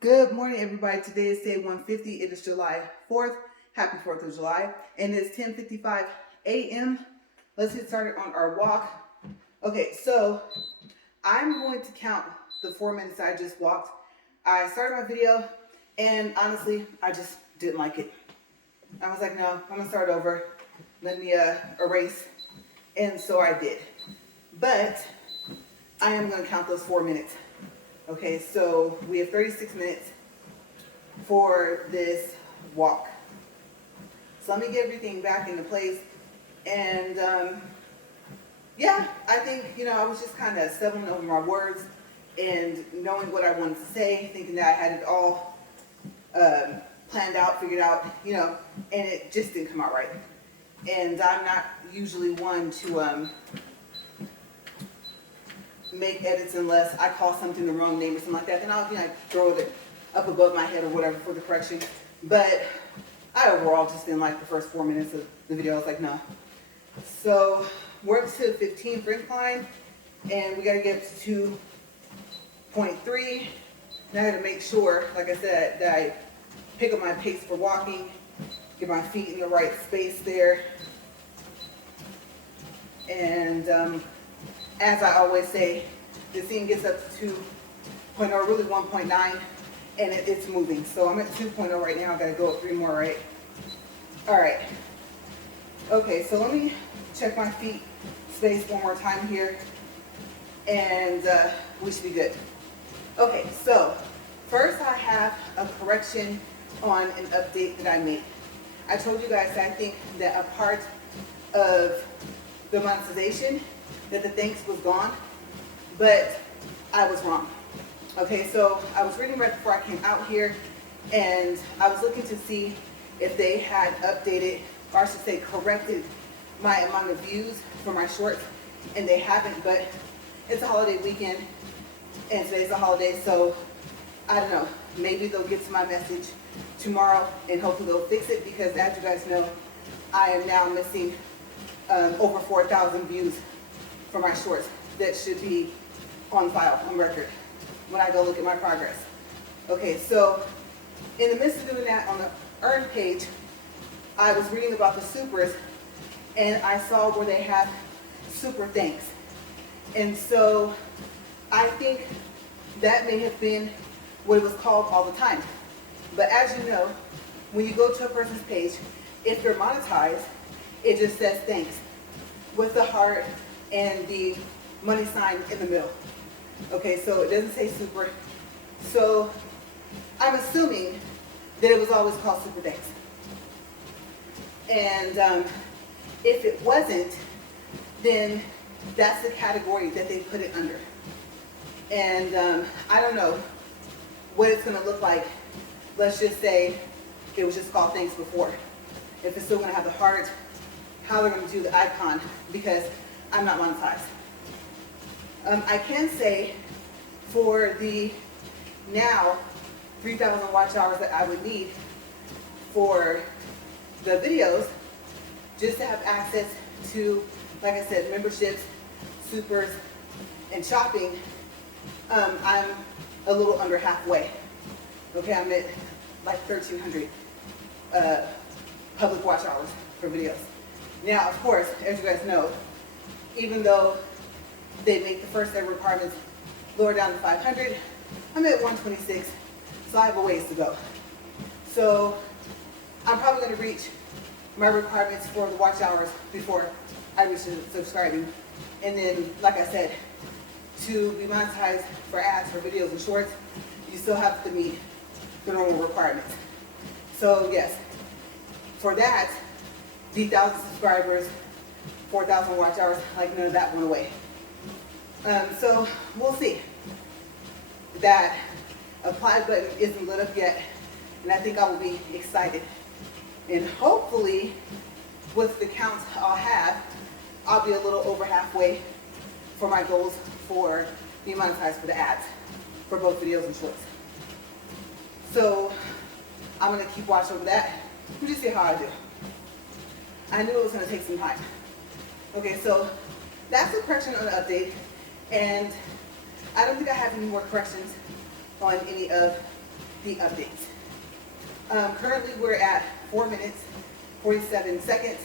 Good morning, everybody. Today is day 150. It is July 4th. Happy 4th of July. And it's 10:55 a.m. Let's get started on our walk. Okay, so I'm going to count the 4 minutes I just walked. I started my video, and honestly, I just didn't like it. I was like, no, I'm going to start over. Let me erase. And so I did. But I am going to count those 4 minutes. Okay, so we have 36 minutes for this walk. So let me get everything back into place. And yeah, I think, I was just kind of stumbling over my words and knowing what I wanted to say, thinking that I had it all planned out, figured out, and it just didn't come out right. And I'm not usually one to make edits unless I call something the wrong name or something like that. Then I'll throw it up above my head or whatever for the correction. But I overall just didn't like the first 4 minutes of the video. I was like, no. So we're up to 15 for incline, and we got to get to 2.3. Now I got to make sure, like I said, that I pick up my pace for walking, get my feet in the right space there. And as I always say, the thing gets up to 2.0, really 1.9, and it's moving. So I'm at 2.0 right now. I gotta go up 3 more, right? All right. Okay, so let me check my feet space one more time here, and we should be good. Okay, so first I have a correction on an update that I made. I told you guys that I think that a part of the monetization, that the thanks was gone, but I was wrong. Okay, so I was reading right before I came out here, and I was looking to see if they had updated, or I should say corrected, my amount of views for my shorts, and they haven't. But it's a holiday weekend, and today's a holiday, so I don't know, maybe they'll get to my message tomorrow, and hopefully they'll fix it, because as you guys know, I am now missing over 4,000 views for my shorts that should be on file, on record, when I go look at my progress. Okay, so in the midst of doing that, on the earn page, I was reading about the supers, and I saw where they have super thanks. And so I think that may have been what it was called all the time. But as you know, when you go to a person's page, if they're monetized, it just says thanks with the heart and the money sign in the middle. Okay, so it doesn't say super. So I'm assuming that it was always called super thanks. And if it wasn't, then that's the category that they put it under. And I don't know what it's going to look like. Let's just say it was just called thanks before. If it's still going to have the heart, how they're going to do the icon, because I'm not monetized. I can say for the now 3,000 watch hours that I would need for the videos, just to have access to, like I said, memberships, supers, and shopping, I'm a little under halfway. Okay, I'm at like 1,300 public watch hours for videos. Now, of course, as you guys know, even though they make the first ever requirements lower down to 500, I'm at 126, so I have a ways to go. So I'm probably going to reach my requirements for the watch hours before I reach the subscribing. And then, like I said, to be monetized for ads, for videos and shorts, you still have to meet the normal requirements. So yes, for that, the 1,000 subscribers, 4,000 watch hours, like none of that went away. So we'll see. That apply button isn't lit up yet, and I think I will be excited. And hopefully, with the counts I'll have, I'll be a little over halfway for my goals for being monetized for the ads, for both videos and shorts. So I'm gonna keep watch over that and just see how I do. I knew it was gonna take some time. Okay, so that's the correction on the update, and I don't think I have any more corrections on any of the updates. Currently we're at 4 minutes, 47 seconds,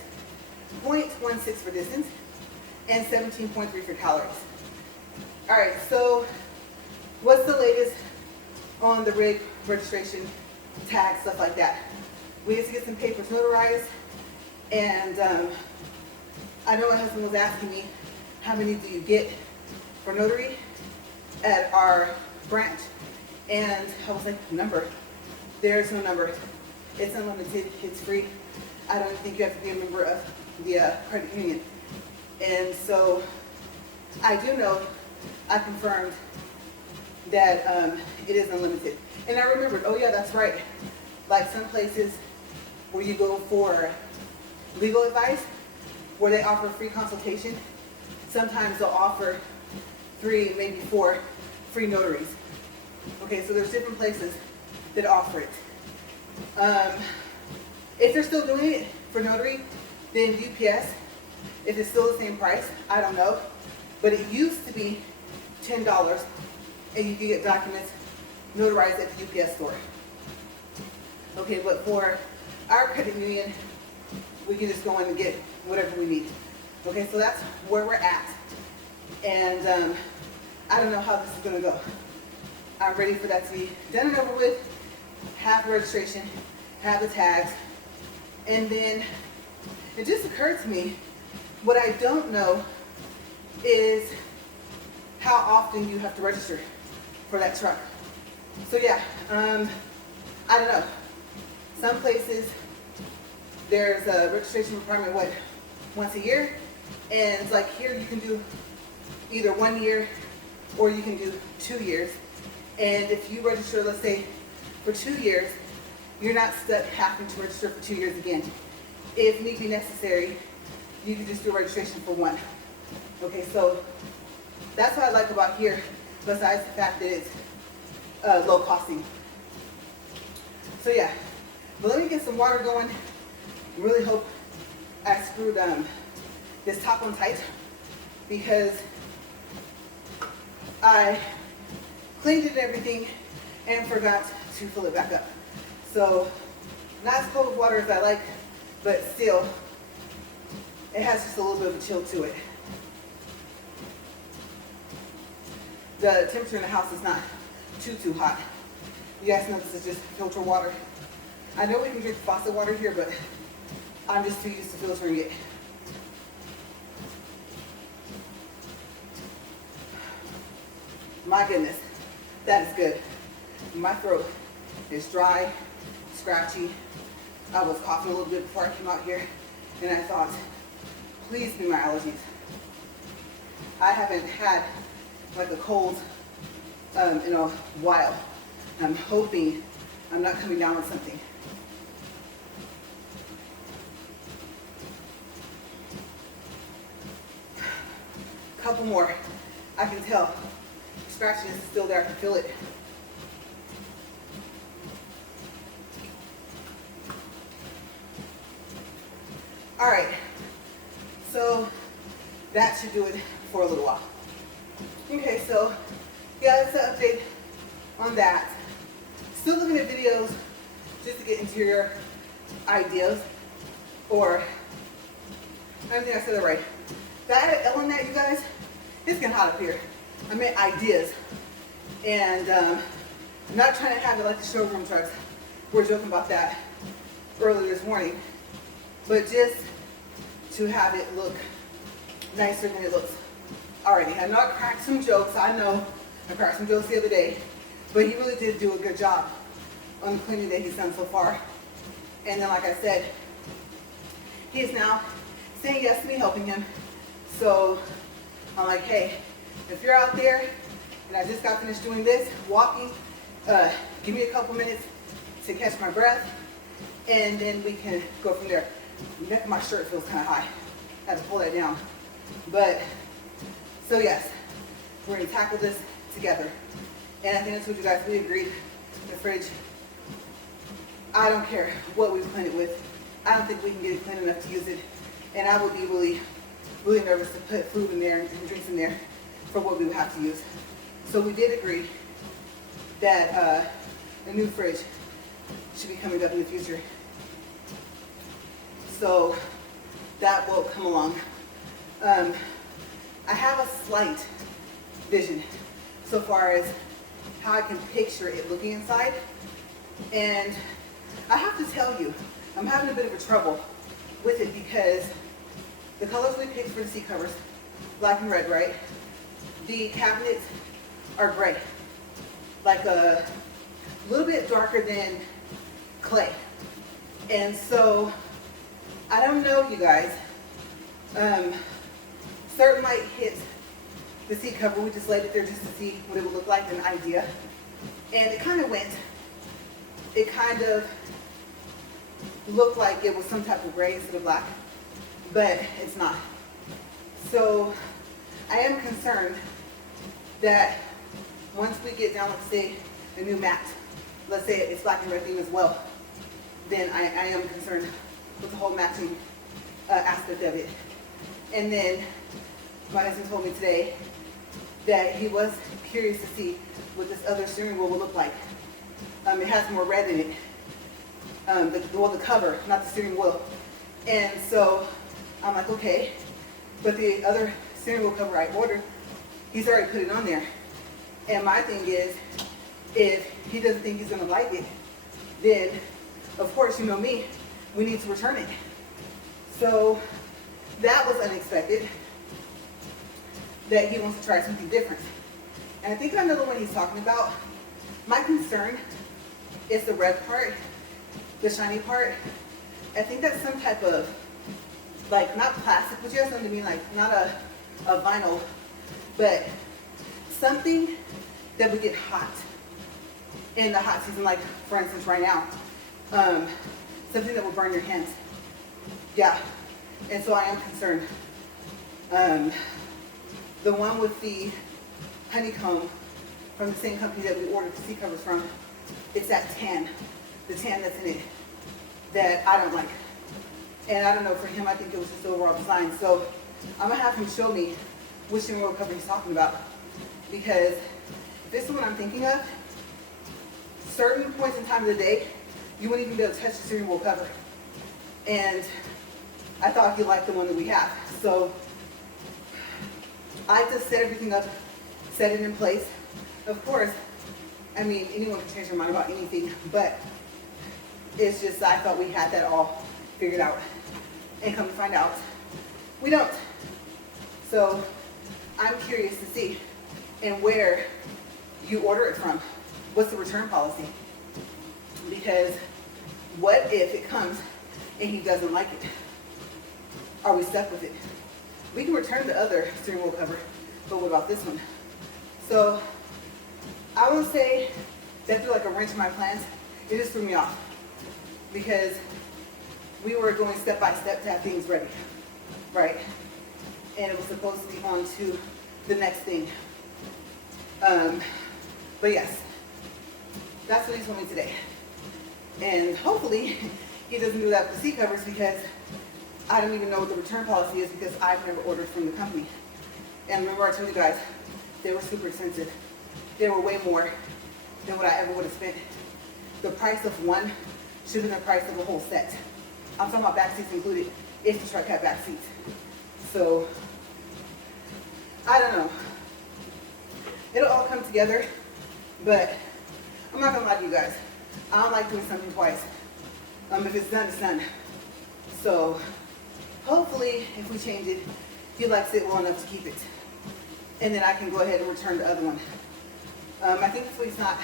0.16 for distance, and 17.3 for calories. All right, so what's the latest on the rig, registration, tag, stuff like that? We need to get some papers notarized, and I know my husband was asking me, how many do you get for notary at our branch? And I was like, number. There's no number. It's unlimited, it's free. I don't think you have to be a member of the credit union. And so I do know, I confirmed that it is unlimited. And I remembered, oh yeah, that's right. Like some places where you go for legal advice, where they offer free consultation, sometimes they'll offer 3, maybe 4 free notaries. Okay, so there's different places that offer it. If they're still doing it for notary, then UPS, if it's still the same price, I don't know. But it used to be $10 and you could get documents notarized at the UPS store. Okay, but for our credit union, we can just go in and get whatever we need. Okay, so that's where we're at. And I don't know how this is gonna go. I'm ready for that to be done and over with, have the registration, have the tags, and then it just occurred to me, what I don't know is how often you have to register for that truck. So yeah, I don't know. Some places there's a registration requirement, once a year, and it's like here you can do either 1 year or you can do 2 years. And if you register, let's say, for 2 years, you're not stuck having to register for 2 years again. If need be necessary, you can just do a registration for 1. Okay, so that's what I like about here, besides the fact that it's low costing. So yeah, but let me get some water going. Really hope I screwed this top on tight, because I cleaned it and everything and forgot to fill it back up. So not as cold water as I like, but still it has just a little bit of a chill to it. The temperature in the house is not too hot. You guys know this is just filter water. I know we can drink faucet water here, but I'm just too used to filtering it. My goodness, that is good. My throat is dry, scratchy. I was coughing a little bit before I came out here, and I thought, please be my allergies. I haven't had like a cold in a while. I'm hoping I'm not coming down with something. Couple more. I can tell. Scratchiness is still there. I can feel it. All right. So that should do it for a little while. Okay, so yeah, that's an update on that. Still looking at videos just to get interior ideas, or I don't think I said that right. That L in that, you guys, it's getting hot up here. I meant ideas. And I'm not trying to have it like the showroom trucks. We were joking about that earlier this morning. But just to have it look nicer than it looks already. I know I cracked some jokes. I know I cracked some jokes the other day. But he really did do a good job on the cleaning that he's done so far. And then, like I said, he is now saying yes to me helping him. So I'm like, hey, if you're out there and I just got finished doing this, walking, give me a couple minutes to catch my breath, and then we can go from there. The neck of my shirt feels kind of high. I had to pull that down. But, so yes, we're going to tackle this together. And I think that's what you guys, we agreed. The fridge, I don't care what we clean it with. I don't think we can get it clean enough to use it. And I would be really nervous to put food in there and drinks in there for what we would have to use. So we did agree that a new fridge should be coming up in the future. So that will come along. I have a slight vision so far as how I can picture it looking inside. And I have to tell you, I'm having a bit of a trouble with it because the colors we picked for the seat covers, black and red, right? The cabinets are gray, like a little bit darker than clay. And so, I don't know, you guys. Certain light hit the seat cover. We just laid it there just to see what it would look like, an idea. And it kind of looked like it was some type of gray instead of black, but it's not. So I am concerned that once we get down, let's say, a new mat, let's say it's black and red theme as well, then I am concerned with the whole matching aspect of it. And then my husband told me today that he was curious to see what this other steering wheel will look like. It has more red in it. The cover, not the steering wheel. And so I'm like, okay. But the other steering wheel cover I ordered, he's already put it on there. And my thing is, if he doesn't think he's gonna like it, then of course, you know me, we need to return it. So that was unexpected, that he wants to try something different. And I think I know the one he's talking about. My concern is the red part, the shiny part. I think that's some type of, like, not plastic, but you have something to mean, like, not a vinyl, but something that would get hot in the hot season, like, for instance, right now. Something that will burn your hands. Yeah, and so I am concerned. The one with the honeycomb from the same company that we ordered the seat covers from, it's that tan, the tan that's in it, that I don't like. And I don't know, for him, I think it was just the overall design. So I'm gonna have him show me which steering wheel cover he's talking about. Because if this is what I'm thinking of, certain points in time of the day, you wouldn't even be able to touch the steering wheel cover. And I thought he liked the one that we have. So I just set everything up, set it in place. Of course, I mean, anyone can change their mind about anything, but it's just I thought we had that all figured out. And come to find out, we don't. So I'm curious to see and where you order it from. What's the return policy? Because what if it comes and he doesn't like it? Are we stuck with it? We can return the other steering wheel cover, but what about this one? So I won't say that threw like a wrench in my plans. It just threw me off because we were going step by step to have things ready, right? And it was supposed to be on to the next thing. But yes, that's what he told me today. And hopefully he doesn't do that with the seat covers because I don't even know what the return policy is because I've never ordered from the company. And remember I told you guys, they were super expensive. They were way more than what I ever would have spent. The price of one should have been the price of a whole set. I'm talking about back seats included, if the truck had back seats. So, I don't know. It'll all come together, but I'm not gonna lie to you guys. I don't like doing something twice. If it's done, it's done. So, hopefully, if we change it, he likes it well enough to keep it. And then I can go ahead and return the other one. I think this week's not,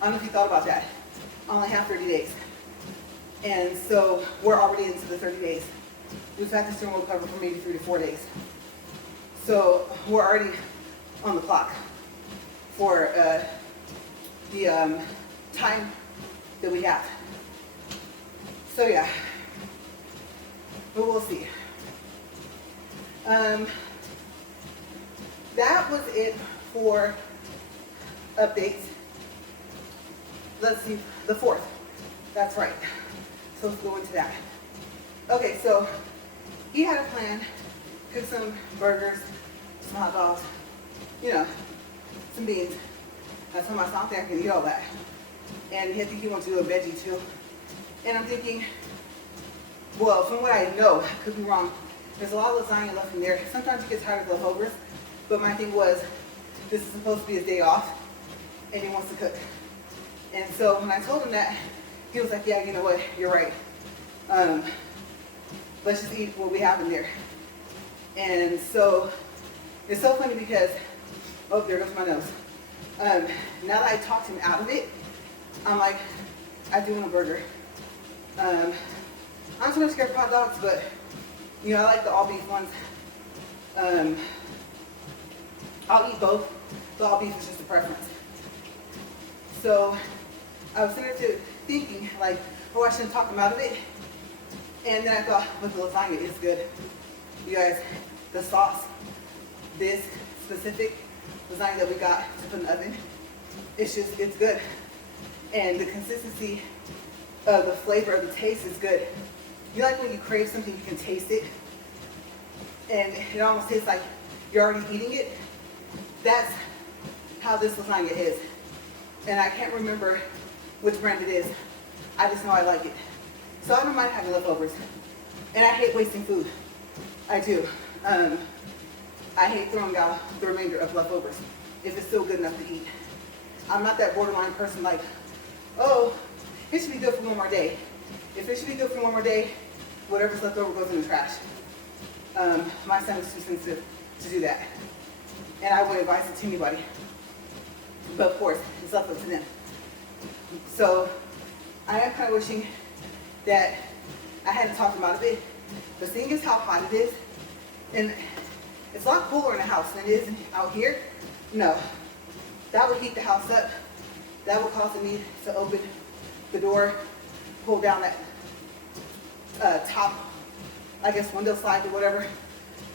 I don't know if you thought about that. I only have 30 days. And so we're already into the 30 days. We've had the steering wheel cover for maybe 3 to 4 days. So we're already on the clock for the time that we have. So yeah, but we'll see. That was it for updates. Let's see, the 4th. That's right. So let's go into that. Okay, so he had a plan, cook some burgers, some hot dogs, you know, some beans. I told myself I don't think I can eat all that. And I think he wants to do a veggie too. And I'm thinking, well, from what I know, I could be wrong, there's a lot of lasagna left in there. Sometimes you get tired of leftovers, but my thing was, this is supposed to be his day off, and he wants to cook. And so when I told him that, he was like, yeah, you know what, you're right. Let's just eat what we have in there. And so it's so funny because, oh, there goes my nose. Now that I talked him out of it, I'm like, I do want a burger. I'm so much scared of hot dogs, but you know, I like the all beef ones. I'll eat both. The all beef is just a preference. So I was sitting there thinking like, oh, I shouldn't talk him out of it. And then I thought, but the lasagna is good. You guys, the sauce, this specific lasagna that we got to put in the oven, it's good. And the consistency of the flavor of the taste is good. You like when you crave something, you can taste it. And it almost tastes like you're already eating it. That's how this lasagna is. And I can't remember which brand it is. I just know I like it. So I don't mind having leftovers. And I hate wasting food. I do. I hate throwing out the remainder of leftovers if it's still good enough to eat. I'm not that borderline person like, oh, it should be good for one more day. If it should be good for one more day, whatever's left over goes in the trash. My son is too sensitive to do that. And I wouldn't advise it to anybody. But of course, it's up to them. So I am kind of wishing that I hadn't talked him out of it. The thing is how hot it is. And it's a lot cooler in the house than it is out here. No, that would heat the house up. That would cause the need to open the door, pull down that top, I guess, window slide or whatever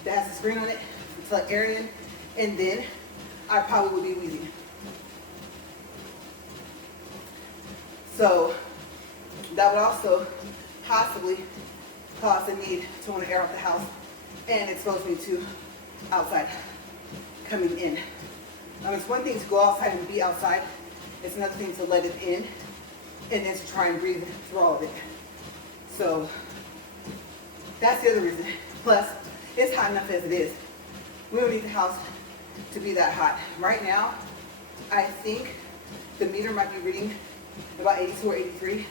that has the screen on it to let air in. And then I probably would be wheezing. So that would also possibly cause the need to want to air out the house and expose me to outside coming in. It's one thing to go outside and be outside. It's another thing to let it in and then to try and breathe through all of it. So that's the other reason. Plus, it's hot enough as it is. We don't need the house to be that hot. Right now, I think the meter might be reading about 82 or 83.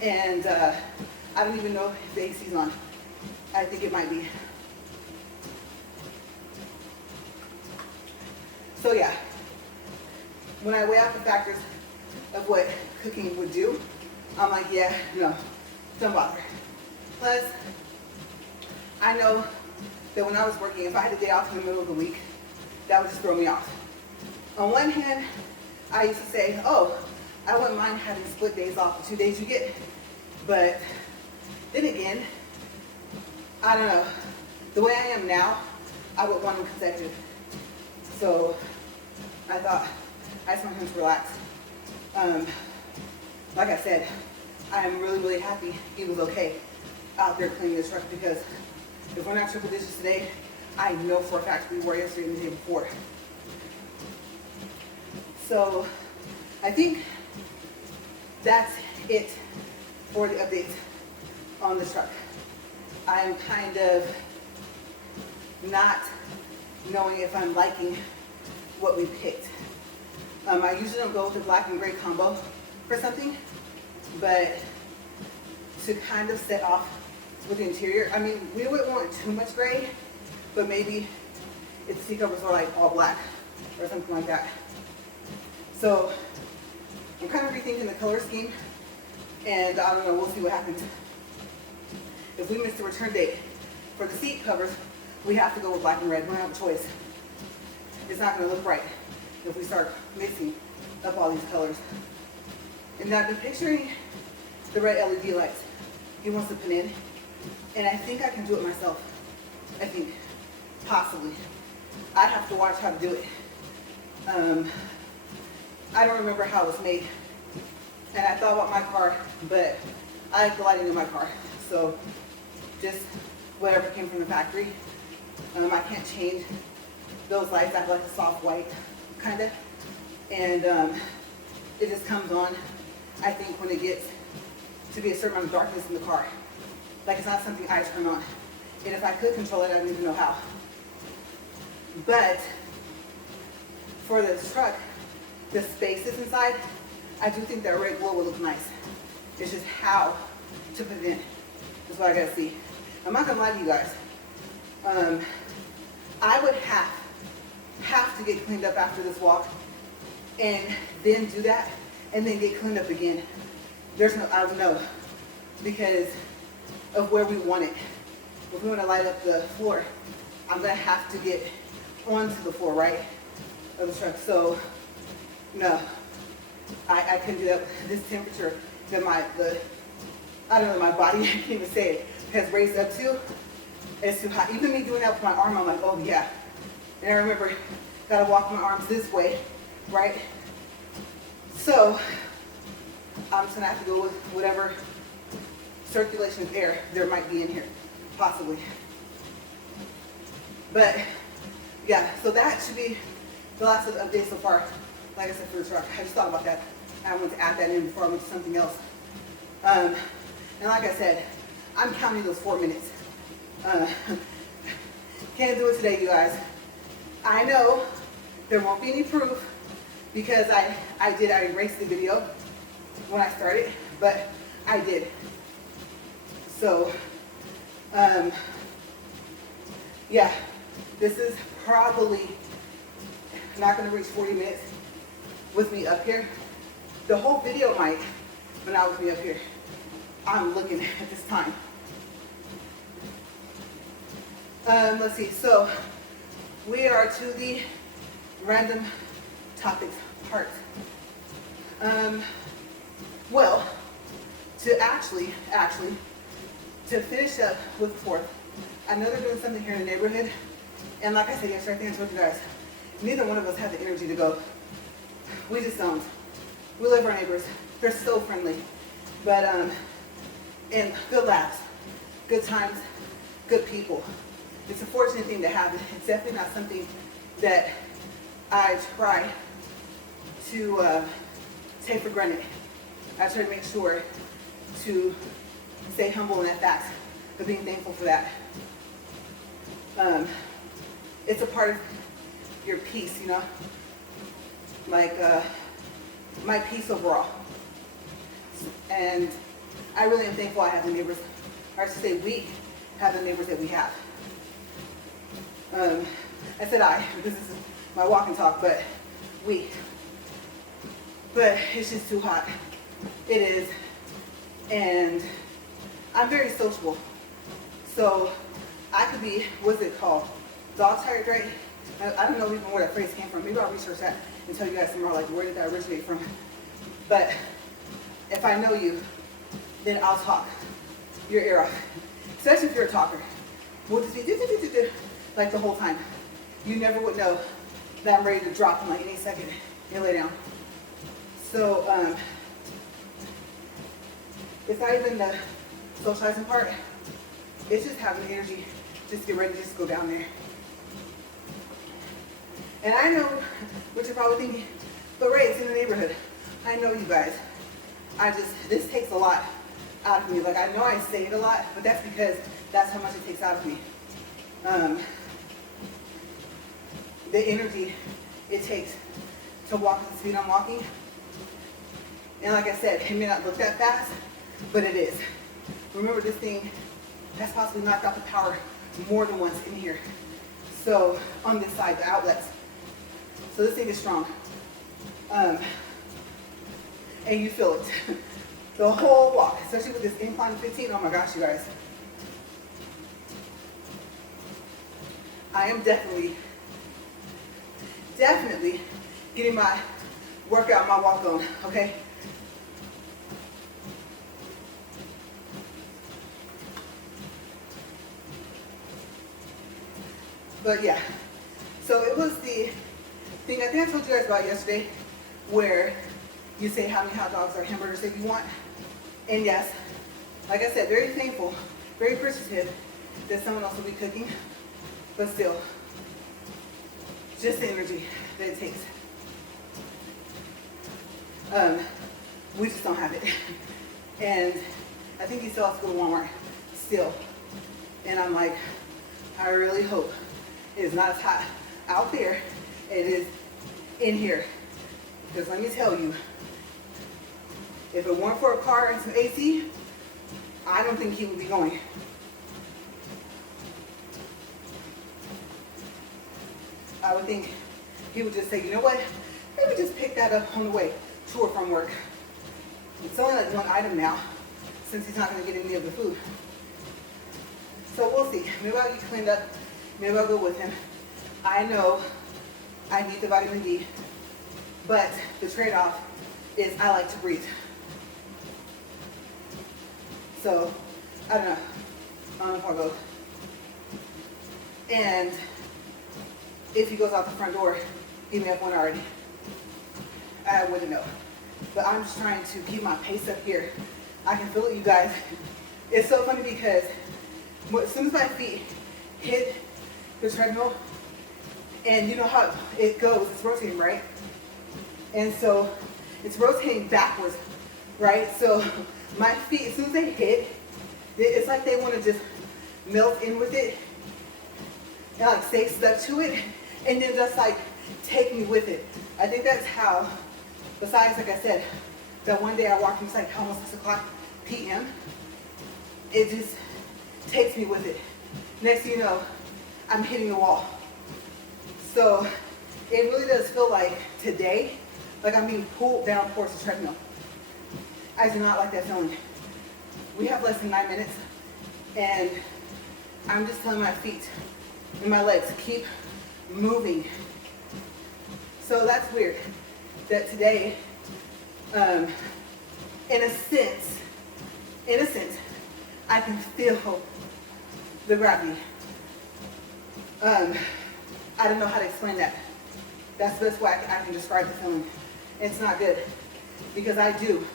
And I don't even know if the AC's on. I think it might be. So yeah, when I weigh out the factors of what cooking would do, I'm like, yeah, no, don't bother. Plus, I know that when I was working, if I had a day off in the middle of the week, that would just throw me off. On one hand, I used to say, oh, I wouldn't mind having split days off, the 2 days you get. But then again, I don't know. The way I am now, I would want them consecutive. So I thought, I just want him to relax. Like I said, I am really, really happy he was okay out there cleaning the truck, because if we're not triple digits today, I know for a fact we were yesterday and the day before. So I think that's it for the update on this truck. I am kind of not knowing if I'm liking what we picked. I usually don't go with the black and gray combo for something, but to kind of set off with the interior, I mean, we wouldn't want too much gray, but maybe if the seat covers are like all black or something like that. So I'm kind of rethinking the color scheme, and I don't know, we'll see what happens. If we miss the return date for the seat covers, we have to go with black and red. We don't have a choice. It's not going to look right if we start mixing up all these colors. And I've been picturing the red LED lights he wants to put in, and I think I can do it myself. I think, possibly. I have to watch how to do it. I don't remember how it was made, and I thought about my car, but I like the lighting in my car, so just whatever came from the factory. I can't change those lights. I like the soft white, kind of, and It just comes on, I think, when it gets to be a certain amount of darkness in the car. Like it's not something I turn on. And if I could control it, I don't even know how. But for this truck, the spaces inside, I do think that red glow will look nice. It's just how to put it in. That's what I gotta see. I'm not gonna lie to you guys. I would have to get cleaned up after this walk and then do that and then get cleaned up again. I don't know, because of where we want it. If we want to light up the floor, I'm gonna have to get onto the floor, right, of the truck. So, no, I couldn't do that. This temperature that I don't know, my body, I can't even say it, has raised up to, it's too hot. Even me doing that with my arm, I'm like, oh yeah. And I remember, gotta walk my arms this way, right? So, I'm just gonna have to go with whatever circulation of air there might be in here, possibly. But yeah, so that should be the last of the update so far. Like I said, for the truck, I just thought about that. I wanted to add that in before I went to something else. And like I said, I'm counting those 4 minutes. Can't do it today, you guys. I know there won't be any proof because I erased the video when I started, but I did. So, yeah, this is probably not gonna reach 40 minutes with me up here. The whole video might, but not with me up here. I'm looking at this time. Let's see, so we are to the random topics part. Well, to actually, to finish up with fourth, I know they're doing something here in the neighborhood, and like I said yesterday, I think I told you guys, neither one of us have the energy to go. We just don't. We love our neighbors. They're so friendly. But, and good laughs, good times, good people. It's a fortunate thing to have. It's definitely not something that I try to take for granted. I try to make sure to stay humble in that fact of being thankful for that. It's a part of your peace, you know, like my peace overall. And I really am thankful I have the neighbors, or I should say we have the neighbors that we have. I said I, because this is my walk and talk, but we. But it's just too hot. It is. And I'm very sociable. So I could be, what's it called? Dog tired, right? I don't know even where that phrase came from. Maybe I'll research that and tell you guys some more, like where did that originate from. But if I know you, then I'll talk your ear off. Especially if you're a talker. We'll just be like the whole time. You never would know that I'm ready to drop in like any second and lay down. So it's not even the socializing part. It's just having the energy just get ready to just go down there. And I know what you're probably thinking, LaRae's in the neighborhood. I know you guys. This takes a lot out of me. Like I know I say it a lot, but that's because that's how much it takes out of me. The energy it takes to walk at the speed I'm walking. And like I said, it may not look that fast, but it is. Remember, this thing has possibly knocked out the power more than once in here. So on this side, the outlets. So this thing is strong. And you feel it. The whole walk, especially with this incline 15, oh my gosh, you guys. I am definitely getting my workout, my walk on, okay? But yeah, so it was the thing I think I told you guys about yesterday where you say how many hot dogs or hamburgers that you want. And yes, like I said, very thankful, very appreciative that someone else will be cooking, but still, just the energy that it takes. We just don't have it. And I think he still has to go to Walmart still. And I'm like, I really hope it is not as hot out there as it is in here. Because let me tell you, if it weren't for a car and some AC, I don't think he would be going. I would think he would just say, you know what, maybe just pick that up on the way to or from work. It's only like one item now, since he's not going to get any of the food. So we'll see. Maybe I'll get cleaned up. Maybe I'll go with him. I know I need the vitamin D, but the trade-off is I like to breathe. So, I don't know. I don't know how it goes. And if he goes out the front door, he may have one already. I wouldn't know. But I'm just trying to keep my pace up here. I can feel it, you guys. It's so funny because as soon as my feet hit the treadmill, and you know how it goes, it's rotating, right? And so it's rotating backwards, right? So my feet, as soon as they hit, it's like they want to just melt in with it and like stay stuck to it, and then just like take me with it. I think that's how, besides, like I said, that one day I walked, it was like almost 6 o'clock p.m. It just takes me with it. Next thing you know, I'm hitting the wall. So it really does feel like today, like I'm being pulled down towards the treadmill. I do not like that feeling. We have less than 9 minutes, and I'm just telling my feet and my legs, keep moving. So that's weird that today, in a sense, I can feel the gravity. I don't know how to explain that. That's the best way I can describe the feeling. It's not good because I do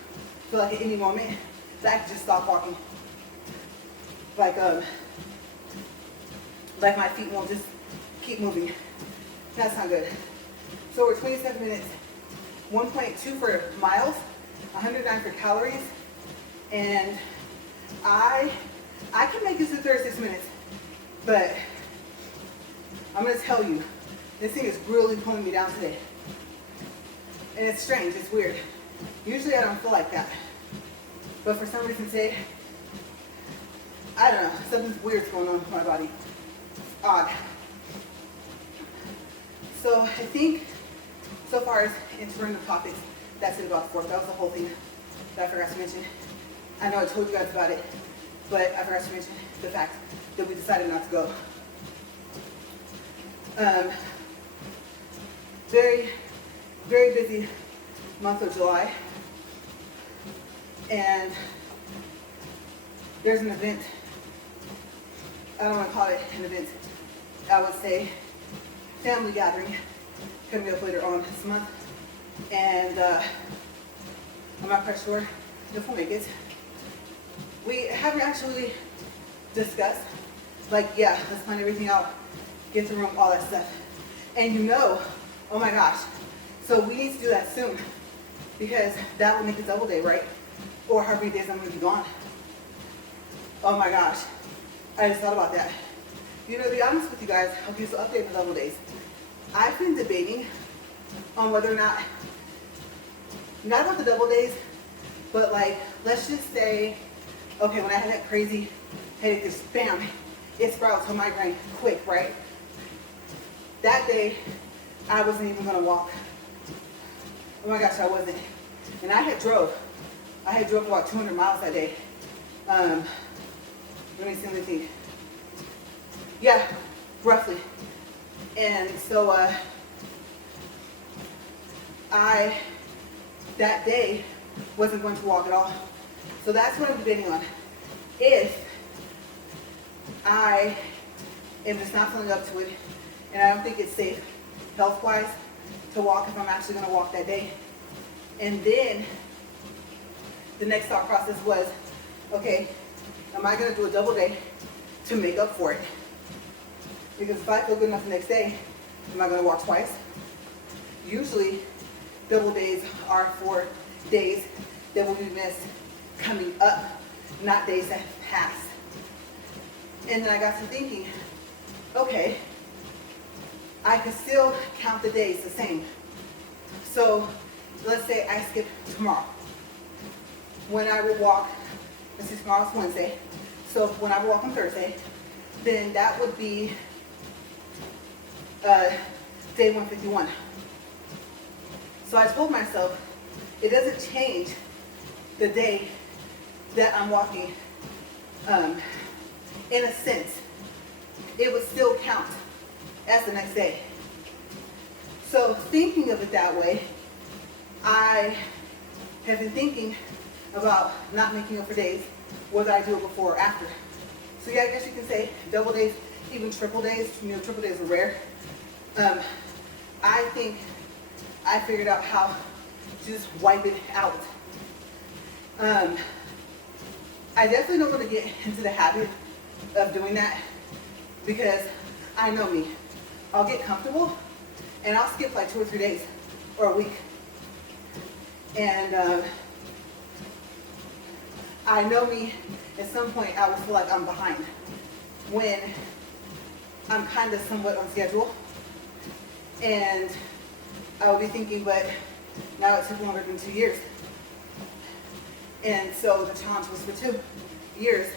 feel like at any moment that I could just stop walking. Like my feet won't just keep moving. That's not good. So we're 27 minutes, 1.2 for miles, 109 for calories, and I can make this in 36 minutes, but I'm gonna tell you, this thing is really pulling me down today. And it's strange, it's weird. Usually I don't feel like that. But for some reason today, I don't know, something's weird's going on with my body. Odd. So I think, so far as entering the topics, that's it about the fourth. That was the whole thing that I forgot to mention. I know I told you guys about it, but I forgot to mention the fact that we decided not to go. Very, very busy month of July. And there's an event. I don't want to call it an event. I would say family gathering coming up later on this month. And I'm not quite sure if we'll make it. We haven't actually discussed, like, yeah, let's plan everything out, get the room, all that stuff. And you know, oh my gosh, so we need to do that soon because that will make a double day, right? Or how many days I'm gonna be gone. Oh my gosh, I just thought about that. You know, to be honest with you guys, okay, so update for double days. I've been debating on whether or not about the double days, but like, let's just say, okay, when I had that crazy headache, just bam, it sprouts a migraine quick, right? That day, I wasn't even gonna walk. Oh my gosh, I wasn't. And I had drove about 200 miles that day. Let me see, think. Yeah, roughly. And so I, that day, wasn't going to walk at all. So that's what I'm debating on. If I am just not feeling up to it, and I don't think it's safe, health-wise, to walk if I'm actually going to walk that day. And then the next thought process was, okay, am I going to do a double day to make up for it? Because if I feel good enough the next day, am I going to walk twice? Usually, double days are for days that will be missed coming up, not days that have passed. And then I got to thinking, okay, I can still count the days the same. So let's say I skip tomorrow. When I would walk, let's see, tomorrow's Wednesday. So when I would walk on Thursday, then that would be day 151. So I told myself, it doesn't change the day that I'm walking. In a sense, it would still count as the next day. So thinking of it that way, I have been thinking about not making up for days, whether I do it before or after. So yeah, I guess you can say double days, even triple days. Triple days are rare. I think I figured out how to just wipe it out. I definitely don't want to get into the habit of doing that because I know me. I'll get comfortable and I'll skip like 2 or 3 days or a week. And I know me, at some point I will feel like I'm behind when I'm kind of somewhat on schedule. And I will be thinking, but now it took longer than 2 years. And so the challenge was for 2 years,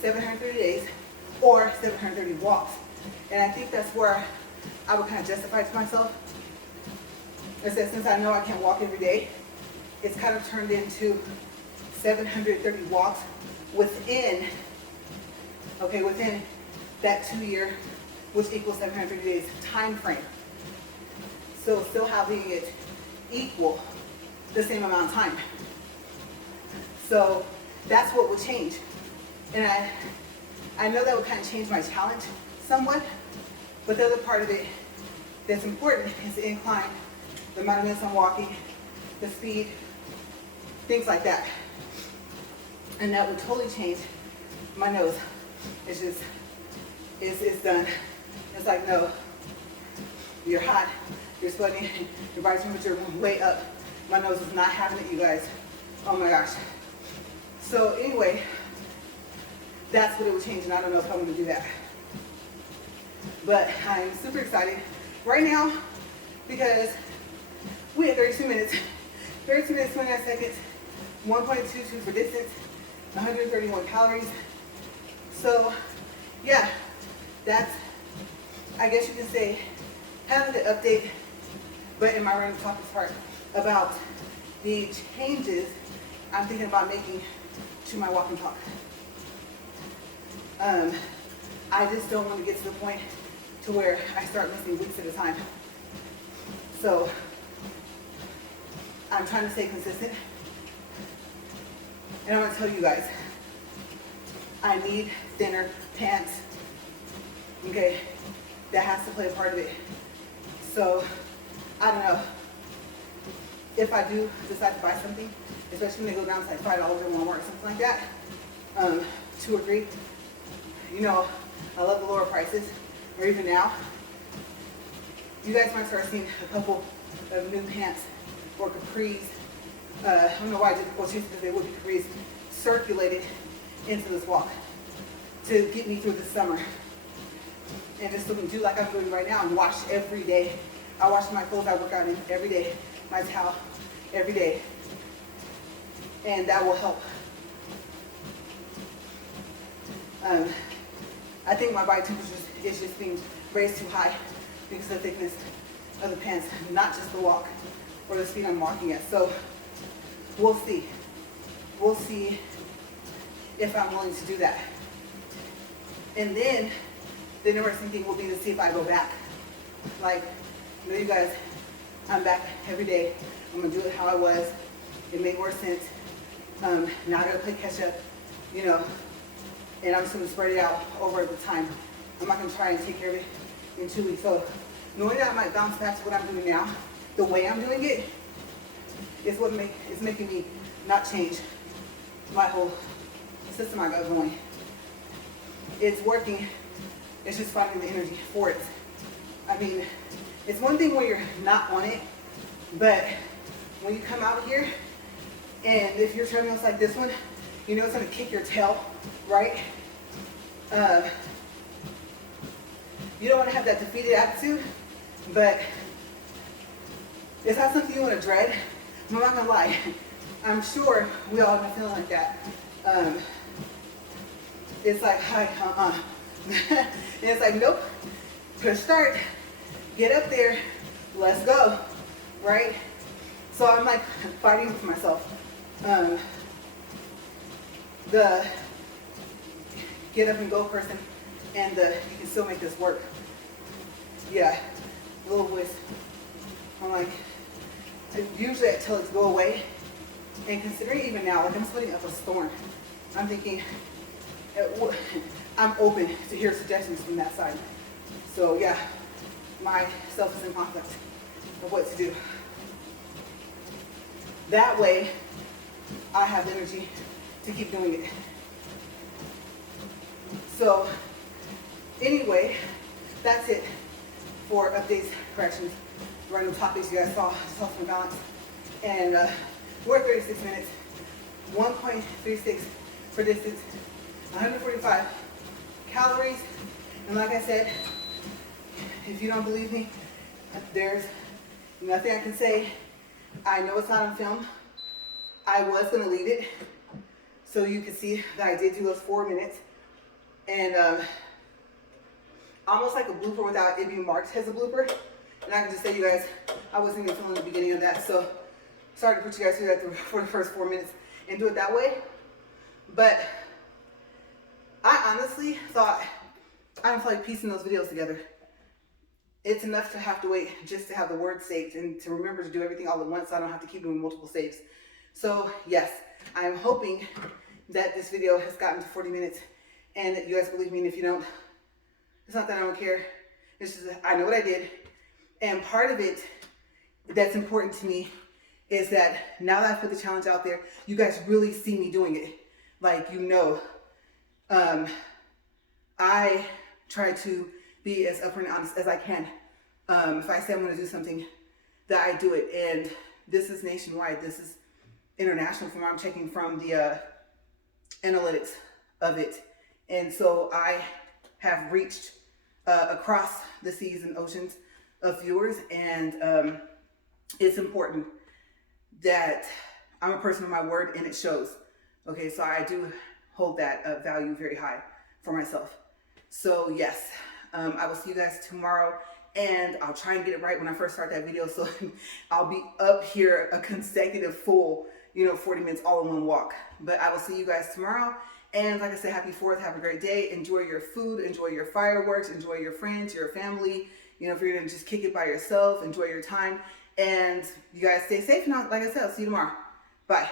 730 days, or 730 walks. And I think that's where I would kind of justify to myself. I said, since I know I can't walk every day, it's kind of turned into 730 walks within that 2 year, which equals 730 days time frame. So still having it equal the same amount of time. So that's what would change. And I know that would kind of change my challenge somewhat, but the other part of it that's important is the incline, the amount of minutes I'm walking, the speed, things like that. And that would totally change my nose. It's just, it's done. It's like, no, you're hot, you're sweating, your body temperature way up. My nose is not having it, you guys. Oh my gosh. So anyway, that's what it would change, and I don't know if I'm gonna do that. But I'm super excited right now because we had 32 minutes, 29 seconds, 1.22 for distance, 131 calories. So yeah, that's, I guess you can say, kind of the update, but in my random topics part about the changes I'm thinking about making to my walk and talk. I just don't want to get to the point to where I start missing weeks at a time. So I'm trying to stay consistent. And I'm going to tell you guys, I need thinner pants. Okay, that has to play a part of it. So I don't know. If I do decide to buy something, especially when they go down to like $5 at Walmart or something like that, 2 or 3, you know, I love the lower prices, or even now, you guys might start seeing a couple of new pants or capris. I don't know why I did the just because they would be capris circulated into this walk to get me through the summer. And just looking do like I'm doing right now and wash every day. I wash my clothes I work out in every day, my towel every day. And that will help. I think my body temperature is just being raised too high because of the thickness of the pants, not just the walk or the speed I'm walking at. So we'll see. We'll see if I'm willing to do that. And then the interesting thing will be to see if I go back. Like, you know, you guys, I'm back every day. I'm gonna do it how I was. It made more sense. Now I gotta play catch up, you know, and I'm just gonna spread it out over the time. I'm not gonna try and take care of it in 2 weeks. So knowing that I might bounce back to what I'm doing now, the way I'm doing it is what is making me not change my whole system I got going. It's working. It's just finding the energy for it. I mean, it's one thing when you're not on it, but when you come out here And if your treadmill's like this one, you know it's gonna kick your tail, right? You don't wanna have that defeated attitude, but it's not something you wanna dread. I'm not gonna lie. I'm sure we all have been feeling like that. It's like, hi, and it's like, nope, push start, get up there, let's go, right? So I'm like fighting with myself. The get up and go person and the you can still make this work. Yeah, a little voice. I'm like, usually I tell it to go away. And considering even now, like I'm sweating up a storm, I'm thinking, I'm open to hear suggestions from that side. So yeah, myself is in conflict of what to do. That way, I have energy to keep doing it. So anyway, that's it for updates, corrections, random topics you guys saw, self and balance. And we're 36 minutes, 1.36 for distance, 145 calories. And like I said, if you don't believe me, there's nothing I can say. I know it's not on film. I was gonna leave it so you can see that I did do those 4 minutes. And almost like a blooper without it being marked as a blooper. And I can just say, you guys, I wasn't even filming the beginning of that, so sorry to put you guys through that for the first 4 minutes and do it that way. But I honestly thought I don't feel like piecing those videos together. It's enough to have to wait just to have the words saved and to remember to do everything all at once so I don't have to keep doing multiple saves. So yes, I am hoping that this video has gotten to 40 minutes and that you guys believe me. And if you don't, it's not that I don't care. It's just that I know what I did. And part of it that's important to me is that now that I've put the challenge out there, you guys really see me doing it. Like, you know, I try to be as upfront and honest as I can. If I say I'm going to do something, that I do it. And this is nationwide. This is international from what I'm checking from the analytics of it. And so I have reached across the seas and oceans of viewers. And it's important that I'm a person of my word and it shows. Okay, so I do hold that value very high for myself. So yes, I will see you guys tomorrow, and I'll try and get it right when I first start that video, so I'll be up here a consecutive full, 40 minutes all in one walk. But I will see you guys tomorrow, and like I said, happy 4th, have a great day, enjoy your food, enjoy your fireworks, enjoy your friends, your family. If you're gonna just kick it by yourself, enjoy your time, and you guys stay safe. And like I said, I'll see you tomorrow. Bye.